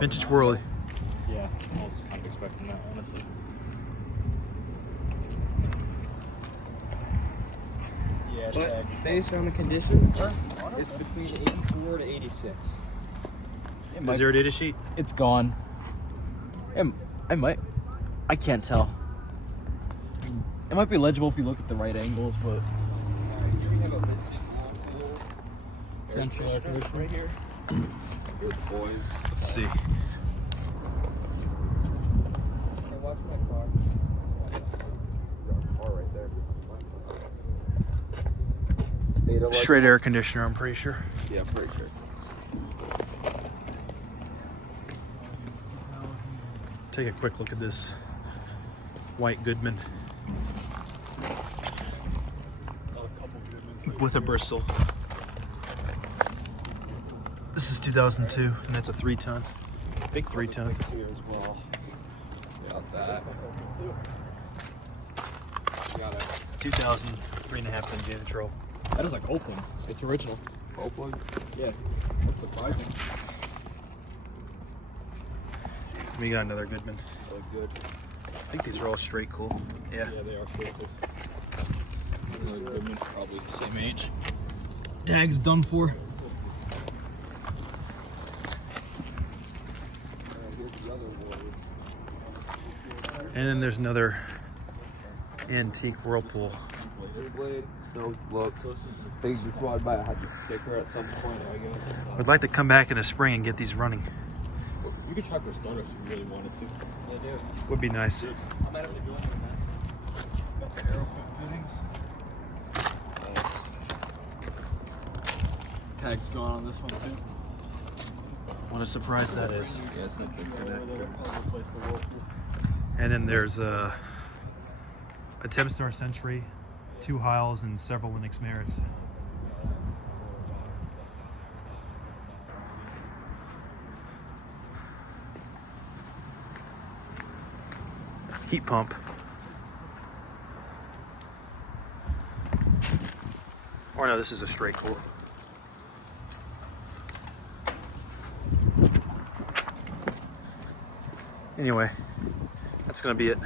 Vintage Whirly. Yeah, I was kind of expecting that, honestly. Yeah, but based on the condition, it's between 84 to 86. 0 data sheet? It's gone. I can't tell. It might be legible if you look at the right angles, but... Central air conditioner right here. Good boys. Let's see. Watch my car. Car right there. Straight air conditioner, I'm pretty sure. Yeah, I'm pretty sure. Take a quick look at this white Goodman with a Bristol. This is 2002, and that's a 3-ton. Big 3-ton. Here as well. Got that. Got it. 2000, 3.5-ton Janitrol. That is a Copeland. It's original. Copeland? Yeah. That's surprising. We got another Goodman. Really good. I think these are all straight cool. Yeah. Yeah, they are straight cool. Goodman, probably the same age. Tag's done for. And then there's another antique Whirlpool. No, look. They just wanted by. I had the sticker at some point, I guess. I'd like to come back in the spring and get these running. You could try for a startup if you really wanted to. Yeah, dude. Would be nice. I'm at it with doing it, man. Got the aero fittings. Tag's gone on this one too. What a surprise that is. Yeah, it's not good for that. Replace the Whirlpool. And then there's a Tempstar Century, 2 Hiles, and several Linux Merits. Heat pump. Or no, this is a straight cool. Anyway, that's gonna be it.